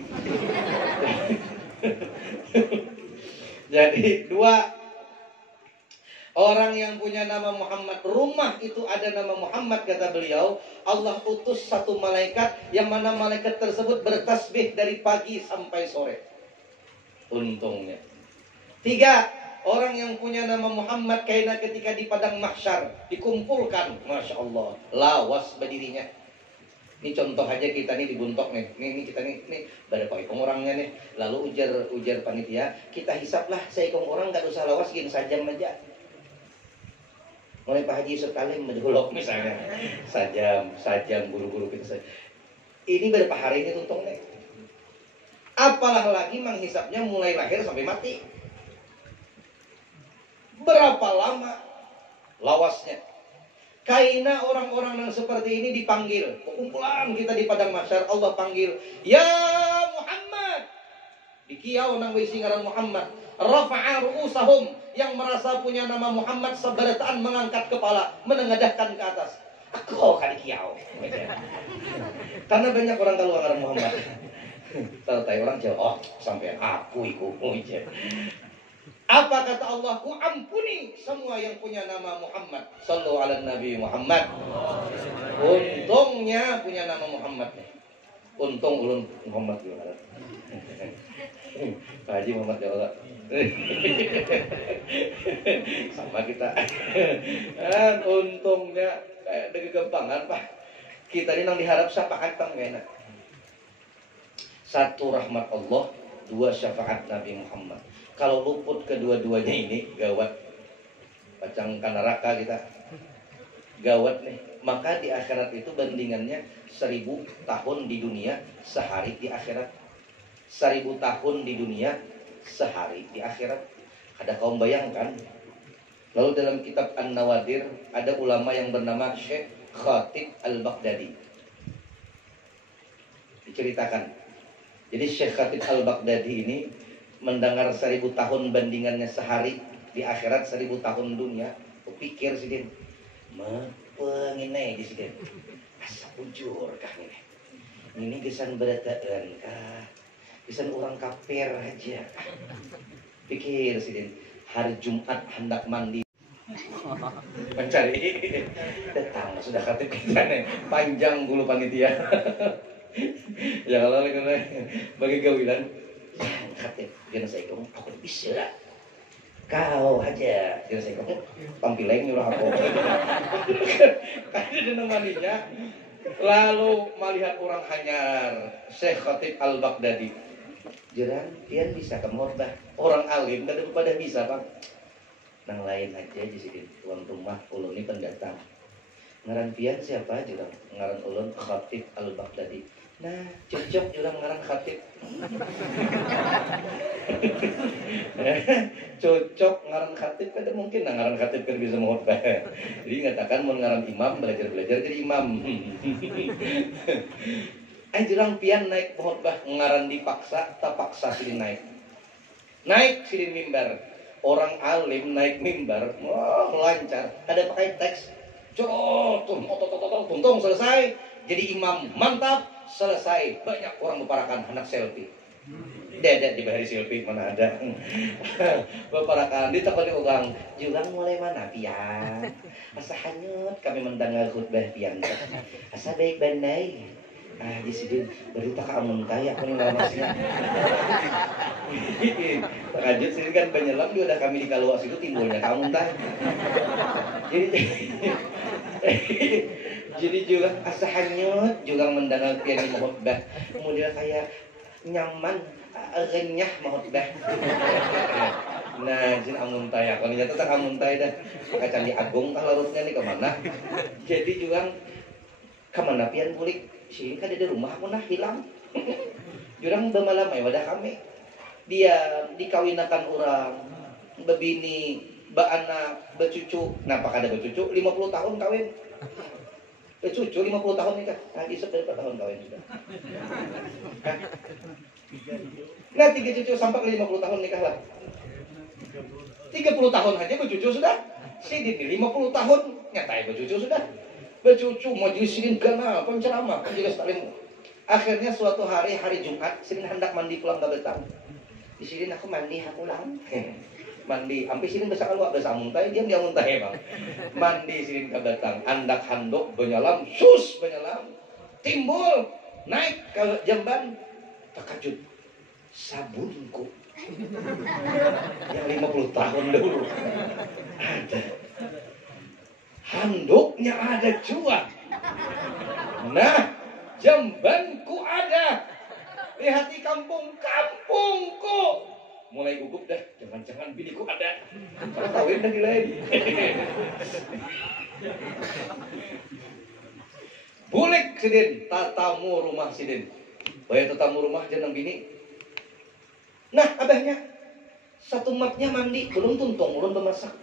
Jadi dua orang yang punya nama Muhammad, rumah itu ada nama Muhammad kata beliau. Allah utus satu malaikat yang mana malaikat tersebut bertasbih dari pagi sampai sore. Untungnya. 3, orang yang punya nama Muhammad kayaknya ketika di padang mahsyar dikumpulkan, masya Allah, lawas berdirinya. Ini contoh aja kita nih dibuntok nih. Ini kita nih berapa ikong orangnya nih. Lalu ujar panitia, kita hisaplah seikong orang enggak usah lawas gini sajam aja. Mulai Pak Haji Yusuf Kalim menjolok misalnya. Sajam guru-guru kita saja. Ini berapa hari ini tuntungnya. Apalah lagi menghisapnya mulai lahir sampai mati. Berapa lama lawasnya. Kaina orang-orang yang seperti ini dipanggil. Kumpulan kita di padang mahsyar, Allah panggil, ya Muhammad. Dikiau nang wisi ngaran Muhammad. Rafa'a ru'usahum, yang merasa punya nama Muhammad sabarataan mengangkat kepala, menengadahkan ke atas. Aku kali kiau. Karena banyak orang kalau ngaran Muhammad. Tertai orang jawab, sampai aku ikut aja. Apa kata Allah? Ku ampuni semua yang punya nama Muhammad. Sallu ala Nabi Muhammad. Untungnya punya nama Muhammad nih. Untung ulun Muhammad juga. Pak Haji Muhammad Jawa. Sama kita. Kan untungnya kayak dege gempangan Pak. Kita ini nang diharap syafaat tang enak. Satu rahmat Allah, dua syafaat Nabi Muhammad. Kalau luput kedua-duanya ini gawat. Pacangkan neraka kita. Gawat nih. Maka di akhirat itu bandingannya 1000 tahun di dunia, sehari di akhirat. 1000 tahun di dunia, sehari di akhirat. Ada kaum bayangkan. Lalu dalam kitab An-Nawadir ada ulama yang bernama Syekh Khatib Al-Baghdadi. Diceritakan. Jadi Syekh Khatib Al-Baghdadi ini mendengar 1000 tahun bandingannya sehari di akhirat 1000 tahun dunia. Pikir sih dia, penginai di sini. Asa ujur kah ini? Ini gesan berataan kah? Gesan orang kafir aja. Pikir sih dia, hari Jumat hendak mandi. Mencari datang sudah khatib kita nih panjang bulu panitia. Ya kalau bagi gawilan khatib jangan saya kamu aku bisa lah kau aja jangan saya kamu tampil lagi nyuruh aku karena menemaninya. Lalu melihat orang hanyar Syekh Khatib Al-Baghdadi jalan dia bisa kemordah orang alim kada pada bisa Bang. Nang lain aja di sini tuan rumah ulun ini pendatang. Ngaran pian siapa juga ngaran ulun Khatib Al-Baghdadi. Nah, cocok juga ngaran Khatib. Cocok ngaran Khatib kada mungkin nah ngaran Khatib kan bisa mohotbah. Jadi ngatakan mau ngaran imam belajar-belajar jadi imam. Jelang pian naik mohotbah ngaran dipaksa tak paksa silin naik. Naik silin mimbar. Orang alim naik mimbar, wah lancar. Ada pakai teks, tuntung selesai. Jadi imam mantap selesai. Banyak orang berparakan hendak selfie. Dedet dibahari selfie mana ada. Berparakan di tempat orang. Juga mulai mana pian. Asa hanyut kami mendengar khutbah pian. Asa baik bandai. Di sini berita kamu kaya aku nih masnya. Terkajut sini kan penyelam dia udah kami di kaluas itu timbulnya kamu entah. Jadi juga asa hanyut juga mendengar pian khutbah. Model kayak nyaman renyah khutbah. Nah, jin amun taya kalau nyata tak amun taya dah. Pakai candi agung tah larutnya nih kemana? Jadi juga kemana pian bulik sini kan di rumah aku nah hilang. Jurang bemalam wadah kami. Dia dikawinakan orang, bebini, anak, becucu. Nah, pak ada becucu 50 tahun kawin. Becucu 50 tahun nikah. Nah, isep dari tahun kawin sudah. Nah, 3 cucu sampai 50 tahun nikah lah. 30 tahun aja becucu sudah. Sidin 50 tahun nyatai becucu sudah. Becucu majelis sidin gana penceramah majelis taklim. Akhirnya suatu hari Jumat sidin hendak mandi pulang ke betang. Di sidin aku mandi aku pulang. Mandi sampai sidin bisa keluar bisa muntai dia muntai Bang. Mandi sidin ke betang andak handok benyalam sus benyalam timbul naik ke jamban terkejut sabunku yang 50 tahun dulu ada handuknya ada cuak. Nah, jambanku ada. Lihat di kampungku. Mulai gugup dah. Jangan-jangan biniku ada. Kalau kawin dah dilain. Bulik sidin, tatamu rumah sidin. Bayar tatamu rumah jeneng bini. Nah, abahnya satu mapnya mandi, belum tuntung, belum bemasak.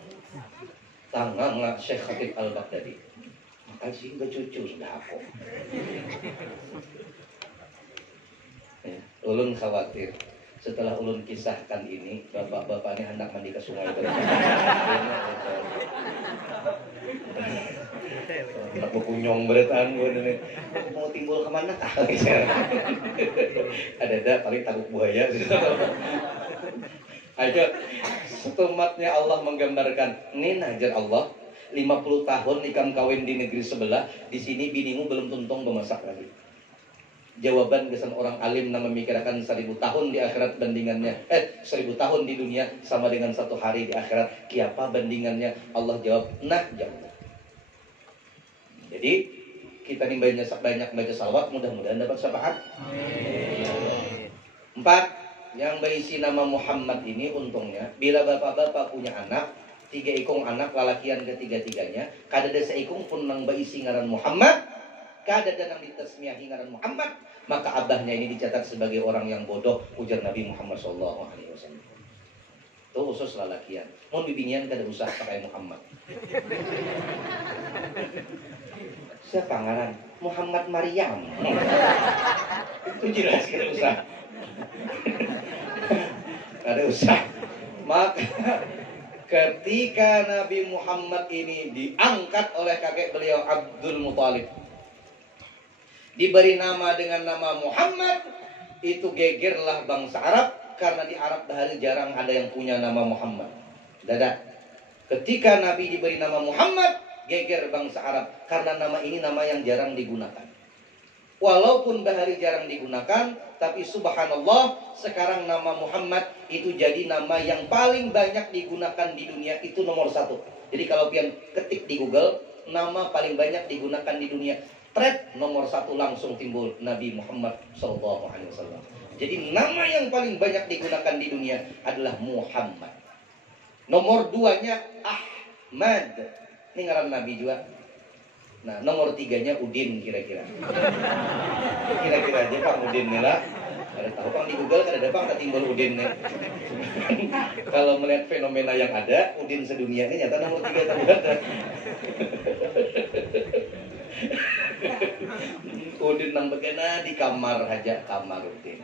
Tangan lah Syekh Khatib Al-Baghdadi. Makasih becucu sudah aku. Ulun khawatir setelah ulun kisahkan ini bapak-bapak ini hendak mandi ke sungai. Aku kunyong beretan mau timbul kemana kah? Ada paling takut buaya. Ayo, setumatnya Allah menggambarkan, ini najar Allah 50 tahun nikam kawin di negeri sebelah, di sini binimu belum tuntung bemasak lagi. jawaban kesan orang alim na memikirkan 1000 tahun di akhirat bandingannya 1000 tahun di dunia sama dengan 1 hari di akhirat, kiapa bandingannya? Allah jawab, nah jauh. Jadi kita nih banyak baca salawat, mudah-mudahan dapat syafaat. 4, yang berisi nama Muhammad ini untungnya bila bapak-bapak punya anak 3 ikung anak lalakian ketiga-tiganya kadada seikung pun nang berisi ngaran Muhammad, kadada nang ditasmiahi ngaran Muhammad, maka abahnya ini dicatat sebagai orang yang bodoh, ujar Nabi Muhammad SAW. Itu khusus lalakian. Mau bibinian kada usah pakai Muhammad. Siapa ngaran? Muhammad Maryam. Itu jelas kada usah. Kada usah. Maka ketika Nabi Muhammad ini diangkat oleh kakek beliau Abdul Muthalib, diberi nama dengan nama Muhammad, itu gegerlah bangsa Arab, karena di Arab bahari jarang ada yang punya nama Muhammad. Dadah. Ketika Nabi diberi nama Muhammad, geger bangsa Arab, karena nama ini nama yang jarang digunakan. Walaupun bahari jarang digunakan, tapi subhanallah, sekarang nama Muhammad itu jadi nama yang paling banyak digunakan di dunia, itu nomor 1. Jadi kalau pian ketik di Google, nama paling banyak digunakan di dunia, thread nomor 1 langsung timbul Nabi Muhammad SAW. Jadi nama yang paling banyak digunakan di dunia adalah Muhammad. Nomor 2-nya Ahmad. Ini ngaran Nabi juga. Nah, nomor 3-nya Udin kira-kira. Kira-kira aja Pang Udin nih lah. Ada tahu Pang di Google kan ada Pang tak timbul Udin nih. Kalau melihat fenomena yang ada, Udin sedunia ini nyata nomor 3 tak ada. Udin nang begana di kamar aja, kamar Udin.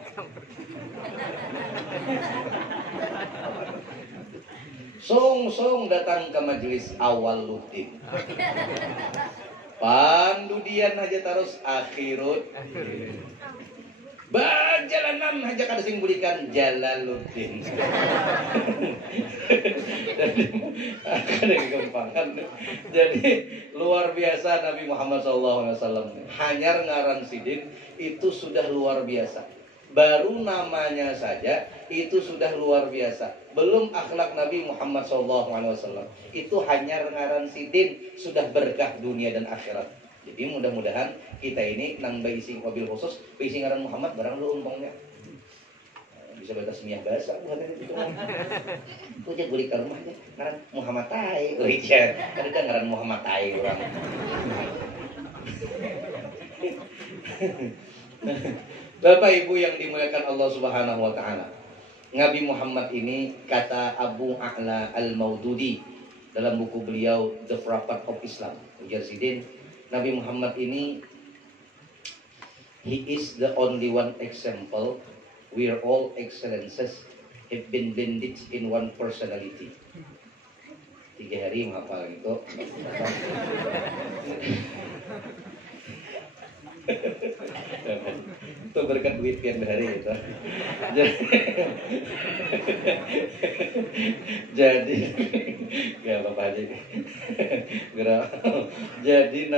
Song datang ke majelis awal Udin. Pandudian aja terus akhirut. Bajalanan aja kada sing bulikan Jalaluddin. Kada gempangan. Jadi luar biasa Nabi Muhammad SAW. Hanyar ngaran sidin itu sudah luar biasa. Baru namanya saja itu sudah luar biasa. Belum akhlak Nabi Muhammad SAW. Itu hanyar ngaran sidin sudah berkah dunia dan akhirat. Jadi mudah-mudahan kita ini nang baisi mobil khusus, baisi ngaran Muhammad barang lu umpangnya. Bisa baca semiah bahasa bukan itu. Itu aja beli ke rumahnya ngaran Muhammad Tai. Oh iya, ada ngaran Muhammad Tai orang. Bapak Ibu yang dimuliakan Allah Subhanahu wa taala. Nabi Muhammad ini kata Abu A'la Al-Maududi dalam buku beliau The Prophet of Islam. Ujar sidin, Nabi Muhammad ini, he is the only one example where all excellences have been blended in one personality. 3 hari menghafal gitu. Itu berkat duit pian hari itu. Jadi gak apa-apa aja. Jadi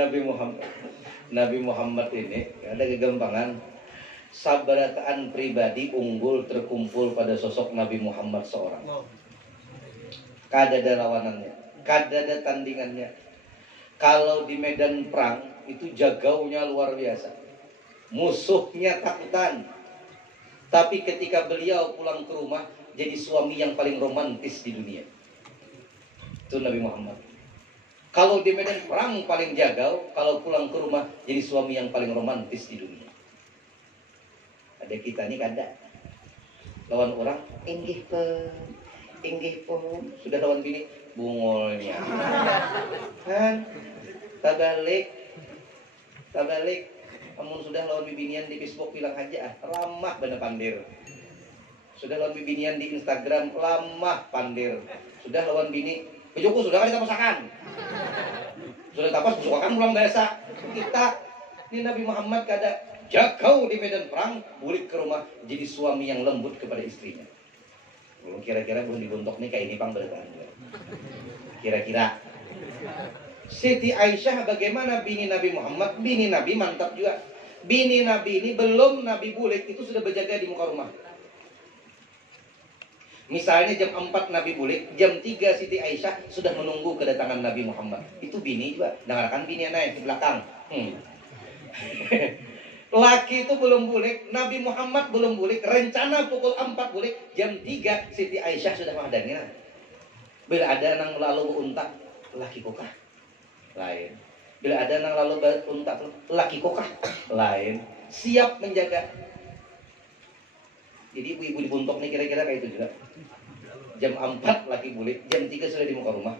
Nabi Muhammad ini ada kegampangan sabarataan pribadi unggul terkumpul pada sosok Nabi Muhammad seorang. Kada ada lawanannya, kada ada tandingannya. Kalau di medan perang itu jagaunya luar biasa. Musuhnya takutan. Tapi ketika beliau pulang ke rumah, jadi suami yang paling romantis di dunia. Itu Nabi Muhammad. Kalau di medan perang paling jagau, kalau pulang ke rumah jadi suami yang paling romantis di dunia. Ada kita nih kada. Lawan orang, inggih po, sudah lawan bini, bungolnya. Kan? Tabalik. Kamu sudah lawan bibinian di Facebook bilang aja ramah bener pandir. Sudah lawan bibinian di Instagram lamah pandir. Sudah lawan bini, pejuku sudah kali tapasakan. Sudah tapas busukakan pulang desa. Kita ini Nabi Muhammad kada jagau di medan perang, balik ke rumah jadi suami yang lembut kepada istrinya. Kira-kira belum dibuntok nih kayak ini pang berkan. Kira-kira Siti Aisyah bagaimana bini Nabi Muhammad? Bini Nabi mantap juga. Bini Nabi ini belum Nabi bulik itu sudah berjaga di muka rumah. Misalnya jam 4 Nabi bulik, jam 3 Siti Aisyah sudah menunggu kedatangan Nabi Muhammad. Itu bini juga, dengarkan bini naik di belakang. Laki itu belum bulik, Nabi Muhammad belum bulik, rencana pukul 4 bulik, jam 3 Siti Aisyah sudah menghadangnya. Bila ada nang lalu unta, laki kokah lain. Bila ada nang lalu unta, laki kokah lain. Siap menjaga. Jadi ibu-ibu di Buntok nih kira-kira kayak itu juga. Jam 4 laki bulik, jam 3 sudah di muka rumah.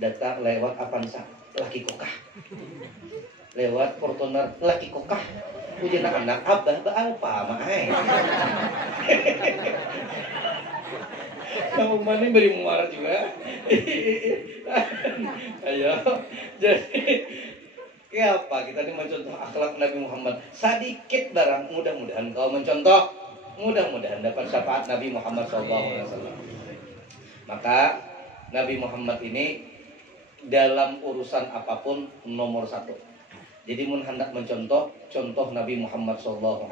Datang lewat Avanza, laki kokah. Lewat Fortuner, laki kokah. Ujian anak abah apa maai. Kamu mana beri muar juga. Ayo, jadi kayak apa kita ini mencontoh akhlak Nabi Muhammad. Sedikit barang, mudah-mudahan kau mencontoh, mudah-mudahan dapat syafaat Nabi Muhammad SAW. Maka Nabi Muhammad ini dalam urusan apapun nomor 1. Jadi mun hendak mencontoh, contoh Nabi Muhammad SAW.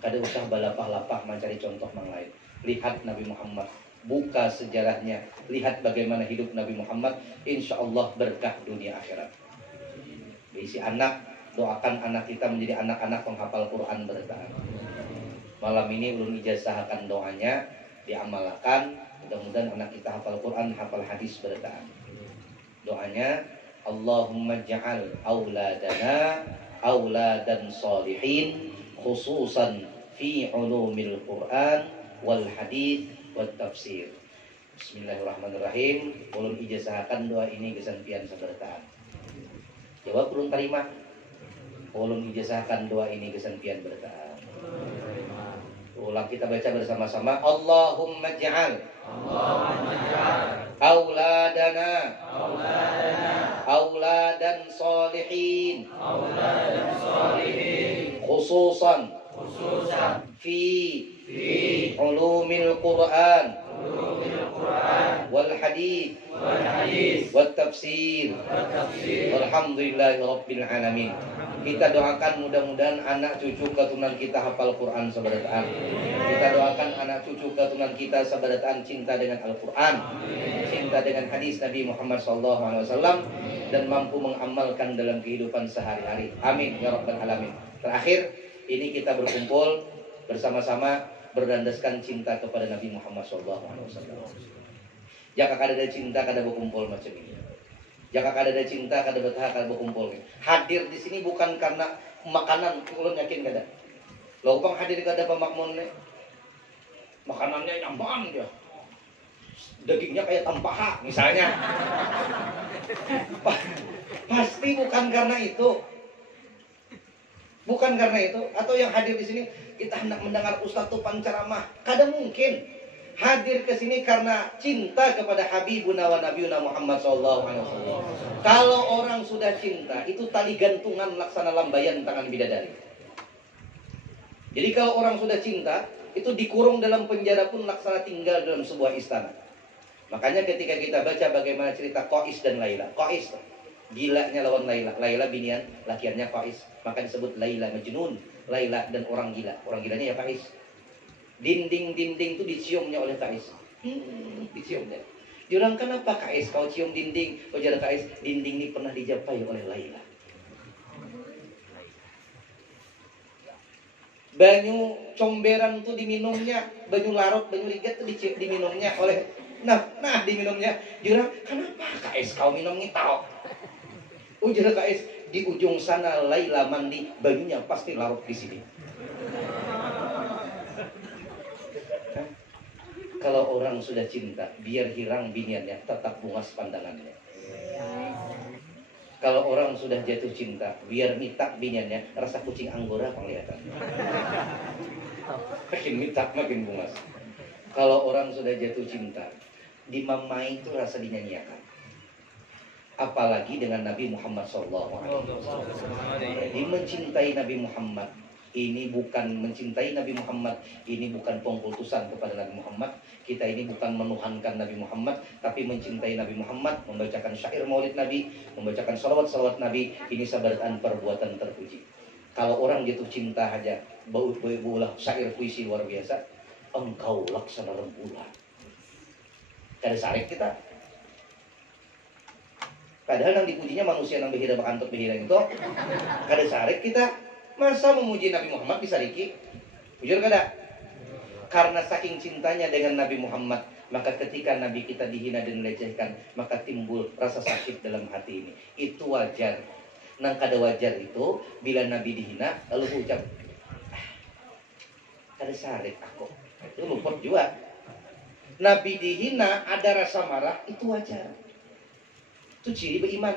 Kada usah balapah-lapah mencari contoh yang lain. Lihat Nabi Muhammad, buka sejarahnya, lihat bagaimana hidup Nabi Muhammad. Insya Allah berkah dunia akhirat. Isi anak, doakan anak kita menjadi anak-anak penghafal Quran bertahan. Malam ini ulun ijazahkan doanya, diamalkan. Mudah-mudahan anak kita hafal Quran, hafal hadis bertahan. Doanya, Allahumma ja'al auladana auladan salihin khususan fi ulumil Quran wal hadis wal tafsir. Bismillahirrahmanirrahim. Ulun ijazahkan doa ini kesampian sebertaan. Jawab ulun terima. Ulun ijazahkan doa ini kesampian bertaan. Ulang kita baca bersama-sama. Allahumma ja'al auladana auladan salihin khususan fi ulumil Quran wal hadith wal tafsir. Alhamdulillahi rabbil alamin. Kita doakan mudah-mudahan anak cucu keturunan kita hafal Quran sabarataan. Kita doakan anak cucu keturunan kita sabarataan cinta dengan Al-Quran, cinta dengan hadis Nabi Muhammad SAW, dan mampu mengamalkan dalam kehidupan sehari-hari. Amin ya rabbal alamin. Terakhir, ini kita berkumpul bersama-sama berdandaskan cinta kepada Nabi Muhammad SAW. Jika kada ada cinta, kada berkumpul macam ini. Jika kada ada cinta, kada betah, kada berkumpul. Hadir di sini bukan karena makanan, ulun yakin kada. Lopang hadir kada pemakmunnya. Makanannya nyambang dia. Dagingnya kayak tampaha misalnya. Pasti bukan karena itu. Bukan karena itu. Atau yang hadir di sini kita hendak mendengar ustaz tupan ceramah. Kada mungkin. Hadir ke sini karena cinta kepada Habibuna wa Nabiyuna Muhammad SAW. Kalau orang sudah cinta, itu tali gantungan laksana lambayan tangan bidadari. Jadi kalau orang sudah cinta, itu dikurung dalam penjara pun laksana tinggal dalam sebuah istana. Makanya ketika kita baca bagaimana cerita Qais dan Laila. Qais, gilanya lawan Laila. Laila binian, lakiannya Qais. Maka disebut Laila Majnun. Laila dan orang gila. Orang gilanya ya Qais. Dinding-dinding itu diciumnya oleh Qais. Diciumnya. Diorang kenapa Qais kau cium dinding? Kau jalan Qais, dinding ini pernah dijapai oleh Laila. Banyu comberan tuh diminumnya, banyu larut, banyu ligat tuh diminumnya oleh nah diminumnya. Diorang kenapa Qais kau minum ini tau? Ujar Qais, di ujung sana Laila mandi, banyunya pasti larut di sini. Kalau orang sudah cinta, biar hirang biniannya, tetap bungas pandangannya. Kalau orang sudah jatuh cinta, biar mitak biniannya, rasa kucing anggora penglihatannya. Makin mitak, makin bungas. Kalau orang sudah jatuh cinta, di mamai itu rasa dinyanyiakan. Apalagi dengan Nabi Muhammad SAW. Jadi mencintai Nabi Muhammad, ini bukan mencintai Nabi Muhammad, ini bukan pengkultusan kepada Nabi Muhammad. Kita ini bukan menuhankan Nabi Muhammad, tapi mencintai Nabi Muhammad, membacakan syair maulid Nabi, membacakan salawat-salawat Nabi. Ini sabaratan perbuatan terpuji. Kalau orang jatuh cinta aja, bau-bau lah syair puisi luar biasa. Engkau laksana rembulan. Kada sarik kita. Padahal yang dipujinya manusia yang behira bakantut behira itu. Kada sarik kita. Masa memuji Nabi Muhammad disariki? Jujur kada? Karena saking cintanya dengan Nabi Muhammad, maka ketika Nabi kita dihina dan dilecehkan, maka timbul rasa sakit dalam hati ini. Itu wajar. Nang kada wajar itu bila Nabi dihina lalu ucap, kada sarik aku. Itu luput juga. Nabi dihina ada rasa marah, itu wajar. Itu ciri beriman.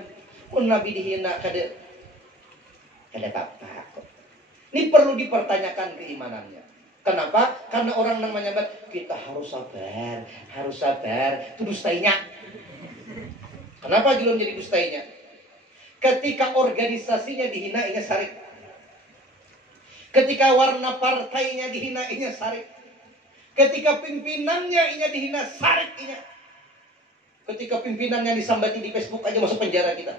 Kalau Nabi dihina kada apa-apa kok. Ini perlu dipertanyakan keimanannya. Kenapa? Karena orang namanya kita harus sabar, itu dustainya. Kenapa juga menjadi dustainya? Ketika organisasinya dihina, inya sarik. Ketika warna partainya dihina, inya sarik. Ketika pimpinannya inya dihina, sarik inya. Ketika pimpinannya disambati di Facebook aja masuk penjara kita.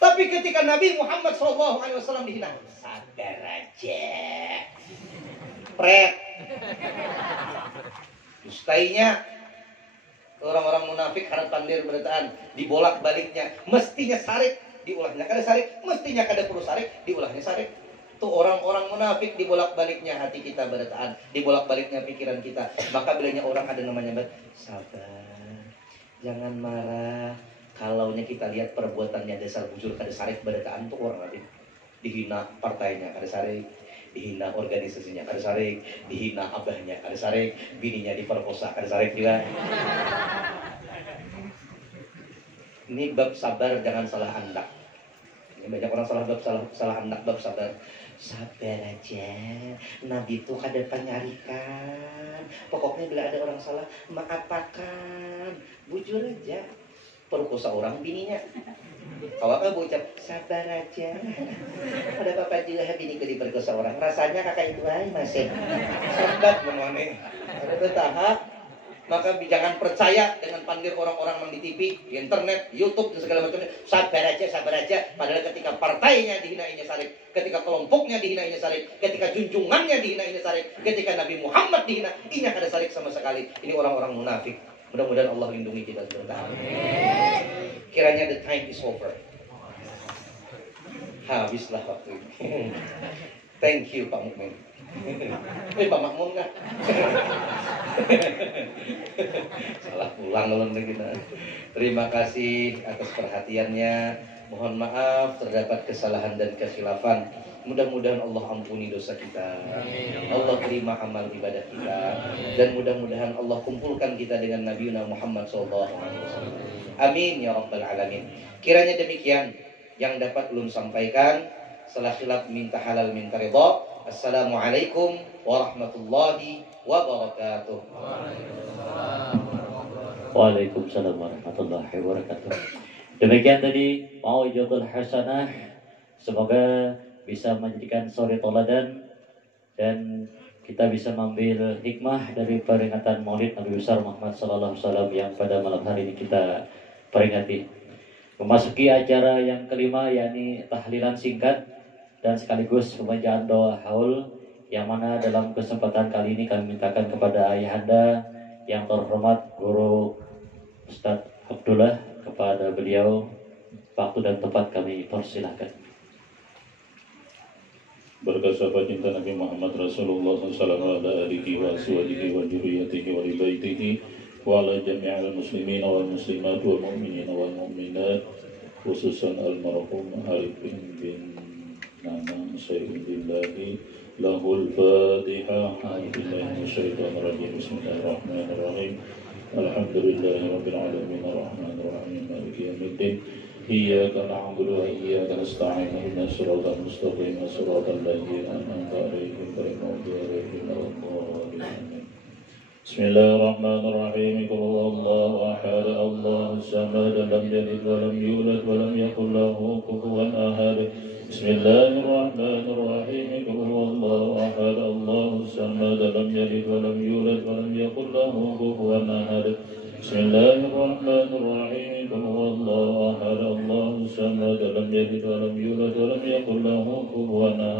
Tapi ketika Nabi Muhammad SAW dihina, sabar aja. Pret. Dustainya orang-orang munafik harap pandir berataan dibolak baliknya, mestinya sarik diulahnya kada sarik, mestinya kada perlu sarik diulahnya sarik. Itu orang-orang munafik dibolak baliknya hati kita berataan, dibolak baliknya pikiran kita. Maka bilanya orang ada namanya sabar, jangan marah. Kalaunya kita lihat perbuatannya dasar bujur kada sarik berataan tuh orang lagi dihina partainya kada sarik, dihina organisasinya kada sarik, dihina abahnya kada sarik, bininya diperkosa kada sarik juga. Ini bab sabar, jangan salah andak. Ini banyak orang salah bab salah andak bab sabar. Sabar aja. Nabi itu kada penyarikan. Pokoknya bila ada orang salah maafkan. Bujur aja. Perkosa orang bininya. Kalau kakak ucap sabar aja. Ada bapak juga bini ke diperkosa orang. Rasanya kakak itu aja masih sabar menemani. Ada bertahap. Maka jangan percaya dengan pandir orang-orang yang di TV, di internet, YouTube dan segala macamnya. Sabar aja. Padahal ketika partainya dihina-hina sarik, ketika kelompoknya dihina-hina sarik, ketika junjungannya dihina-hina sarik, ketika Nabi Muhammad dihina-hina kada sarik sama sekali. Ini orang-orang munafik. Mudah-mudahan Allah lindungi kita sebentar. Kiranya the time is over. Habislah waktu ini. Thank you Pak Mukmin. Pak Makmun kah? Salah pulang lawan kita. Terima kasih atas perhatiannya. Mohon maaf terdapat kesalahan dan kekhilafan. Mudah-mudahan Allah ampuni dosa kita. Allah terima amal ibadah kita. Dan mudah-mudahan Allah kumpulkan kita dengan Nabi Muhammad SAW. Amin ya Rabbal Alamin. Kiranya demikian yang dapat ulun sampaikan. Setelah khilaf minta halal minta ridha. Assalamualaikum warahmatullahi wabarakatuh. Waalaikumsalam warahmatullahi wabarakatuh. Demikian tadi mau'izatul hasanah. Semoga bisa menjadikan suri toladan dan kita bisa mengambil hikmah dari peringatan Maulid Nabi besar Muhammad sallallahu alaihi wasallam yang pada malam hari ini kita peringati. Memasuki acara yang kelima, yakni tahlilan singkat dan sekaligus pembacaan doa haul, yang mana dalam kesempatan kali ini kami mintakan kepada ayahanda yang terhormat Guru Ustadz Abdullah, kepada beliau waktu dan tempat kami persilahkan. Berkat syafaat cinta Nabi Muhammad Rasulullah SAW ala alihi wa aswajihi wa juriyatihi wa libaitihi wa ala jami'al muslimin wal muslimat wal mu'minin wal mu'minat, khususan almarhum Arif bin Nama Sayyidillah lahul Fatihah. A'udzubillahi minasyaitonir rajim. Bismillahirrahmanirrahim. Alhamdulillahi rabbil alamin arrahmanir rahim maliki yaumiddin. Iyyaka na'budu wa iyyaka nasta'in. Ihdinas siratal mustaqim siratal ladzina an'amta 'alaihim ghairil maghdubi 'alaihim waladdallin. Bismillahirrahmanirrahim. Qul huwallahu ahad, Allahus samad, lam yalid wa lam yulad wa lam yakul lahu kufuwan ahad. Bismillahirrahmanirrahim. Qul huwallahu ahad, Allahus samad, lam yalid wa lam yulad wa lam yakul lahu kufuwan ahad. Bismillahirrahmanirrahim. Qul huwallahu ahad, Allahus samad, lam yalid wa lam yulad wa lam yakul lahu kufuwan ahad.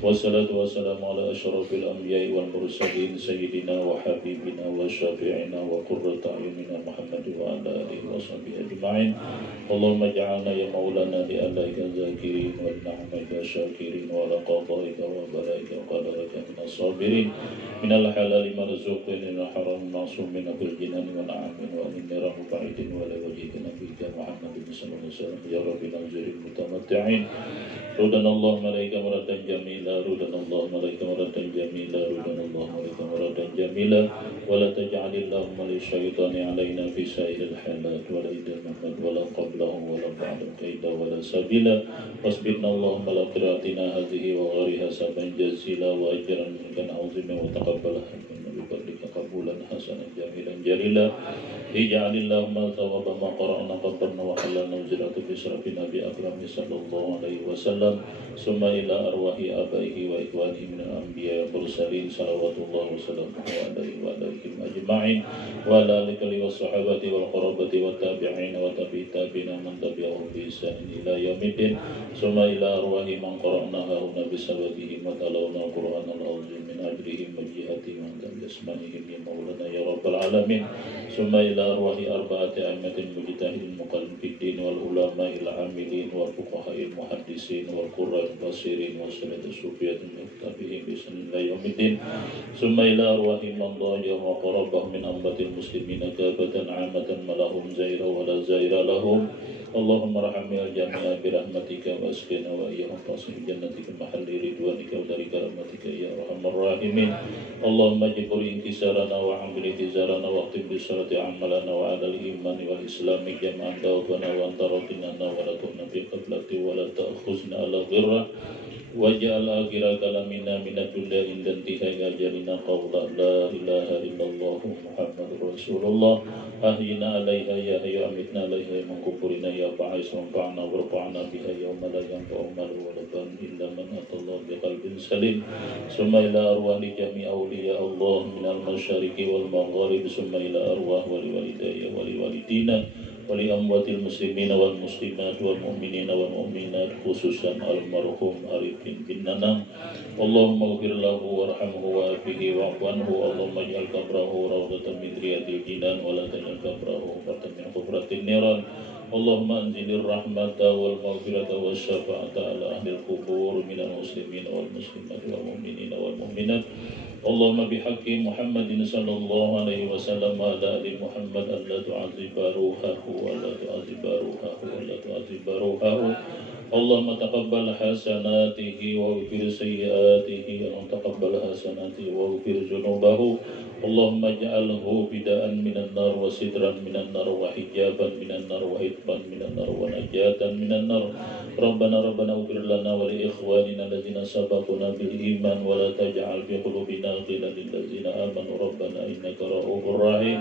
والصلاة والسلام على أشرف الأنبياء والمرسلين سيدنا وحبيبنا وشافعنا وقرة أعيننا محمد وعلى آله وصحبه أجمعين. اللهم اجعلنا يا مولانا لألائك ذاكرين ولنعمك شاكرين وعلى قضائك وبلائك وقدرك من الصابرين من الحلال مرزوقين من الحرام معصومين في الجنان ونعم ومن نيران بعيد ولا وجهك نبيك محمد صلى الله عليه وسلم يا رب ننزل المتمتعين. ردنا الله ملائكة مرة جميلة ردنا الله ملائكة مرة جميلة ردنا الله ملائكة مرة جميلة ولا تجعل اللهم للشيطان علينا في سائر الحالات ولا إذا محمد ولا قبله ولا بعد كيدا ولا سبيلا. واصبرنا اللهم على قراءتنا هذه وغيرها سبا جزيلا وأجرا منك عظيما وتقبلها منا بفضلك قبولا حسنا جميلا جليلا. اجعل اللهم ثواب ما قرأنا قبلنا وحللنا وزرعت بشرفنا بأكرم صلى الله عليه وسلم ثم إلى أرواح آبائه وإخوانه من الأنبياء والمرسلين صلوات الله وسلامه عليه وعليهم أجمعين وعلى آله والصحابة والقرابة والتابعين وتابعي التابعين من تبعهم بإحسان إلى يوم الدين ثم إلى أرواح من قرأناها هنا بسببهم وتلونا القرآن العظيم من أجلهم وجهتهم وأنت بأسمائهم يا مولانا يا رب العالمين ثم إلى أرواح أربعة أئمة المجتهدين المقلدين في الدين والعلماء العاملين والفقهاء المحدثين والقراء البصيرين والسادة الصوفية المتبعين بإحسان إلى يوم الدين ثم إلى أرواح من ضاجوا وقربهم من أمة المسلمين كافة عامة ما لهم زائر ولا زائر لهم. اللهم ارحمنا الجميع برحمتك واسقنا وإياهم فاصل جنتك محل رضوانك ودار كرامتك يا أرحم الراحمين. اللهم اجبر انكسارنا وعمل اعتذارنا واختم بالصلاة أعمالنا وعلى الإيمان والإسلام جميعا توبنا وأنت راضنا ولا تهنا في قبلة ولا تأخذنا على غرة واجعل آخر كلامنا من الدنيا عند انتهاء أجلنا قول لا إله إلا الله محمد رسول الله. أحينا عليها يا حي أمتنا عليها من كفرنا يا باعث وانفعنا وارفعنا بها يوم لا ينفع مال ولا بنون إلا من أتى الله بقلب سليم. ثم إلى أرواح جميع أولياء الله من المشارق والمغارب ثم إلى أرواح ولوالدي ولوالدينا ولأموات المسلمين والمسلمات والمؤمنين والمؤمنات خصوصا المرحوم عارفين بن ننام. اللهم اغفر له وارحمه وعافه واعف عنه. اللهم اجعل قبره روضة من رياض الجنان ولا تجعل قبره فردا من حفرة النيران. اللهم انزل الرحمة والمغفرة والشفاعة على أهل القبور من المسلمين والمسلمات والمؤمنين والمؤمنات. اللهم بحق محمد صلى الله عليه وسلم وعلى آل محمد ألا تعذب روحه ولا تعذب روحه ولا تعذب روحه. اللهم تقبل حسناته واغفر سيئاته وتقبل حسناته واغفر ذنوبه. اللهم اجعله فداء من النار وسترا من النار وحجابا من النار وعتقا من النار ونجاة من النار. ربنا اغفر لنا ولإخواننا الذين سبقونا بالإيمان ولا تجعل في قلوبنا غلا للذين آمنوا ربنا إنك رؤوف رحيم.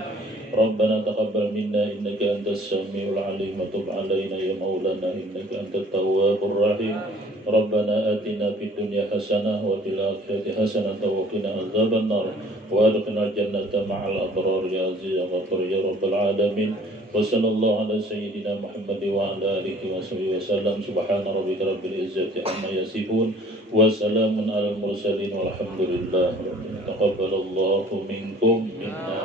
ربنا تقبل منا إنك أنت السميع العليم وتب علينا يا مولانا إنك أنت التواب الرحيم. ربنا آتنا في الدنيا حسنة وفي الآخرة حسنة وقنا عذاب النار وأدخلنا الجنة مع الأبرار يا عزيز يا غفور يا رب العالمين. وصلى الله على سيدنا محمد وعلى آله وصحبه وسلم. سبحان ربك رب العزة عما يصفون وسلام على المرسلين والحمد لله. تقبل الله منكم منا